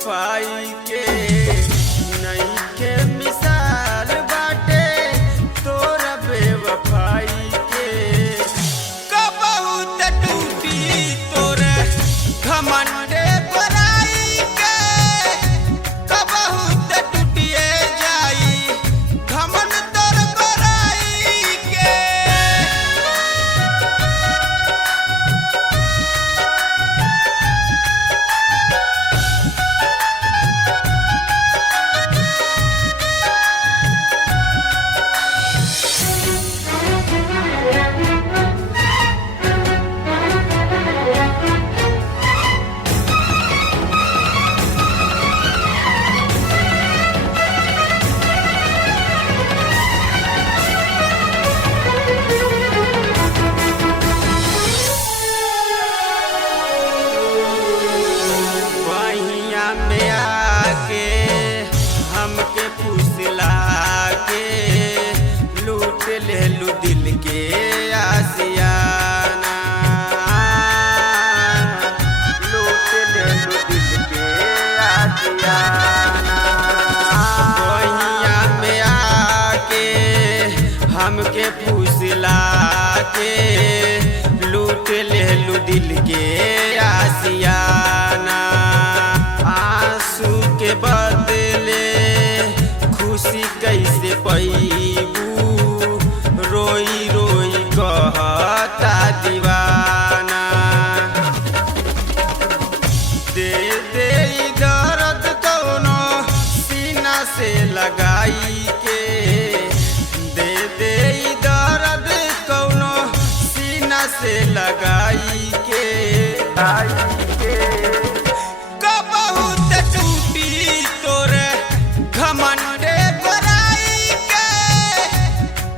बेवफाई के नहीं के मिसाल बाटे तोरा बेवफाई के। कबहू त टूटी तोरे घमंडे बड़ाई के, कबहू त टूटिए जाई घमंड तोर बड़ाई के। में आके हमके फुसला के लूट ले लू दिल के आसियाना, लूट ले लू दिल के आसियाना। बहिया में आके हमके फुसला के लूट ले लू दिल के आसियाना। के बदले खुशी कैसे पैबू, रोई रोई कहता दीवाना। दे दे दर्द कौनो सीना से लगाई के, दे दे दर्द कौनो सीना से लगाई के। घमंडे बड़ाई के,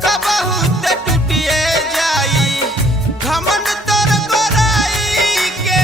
कबहू त टूटिए जाई घमंड तोर बड़ाई के।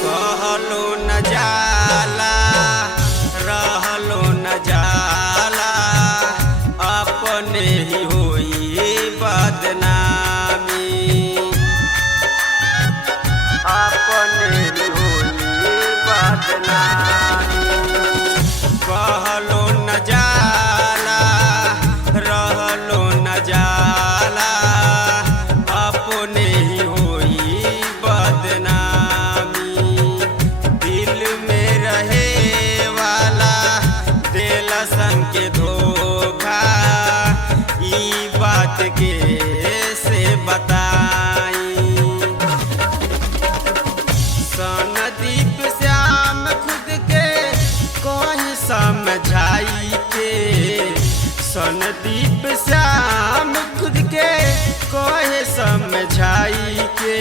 कहलो न जाला रहलो न जाला, अपने ही होई बदनामी, अपने ही होई बदनामी। कहलो न जाला रहलो न जाला, अपने ही होई बदनामी। सन के धोखा ई बात के से बताई। सनदीप श्याम खुद के कोई समझाई के, सनदीप श्याम खुद के कोई समझाई के।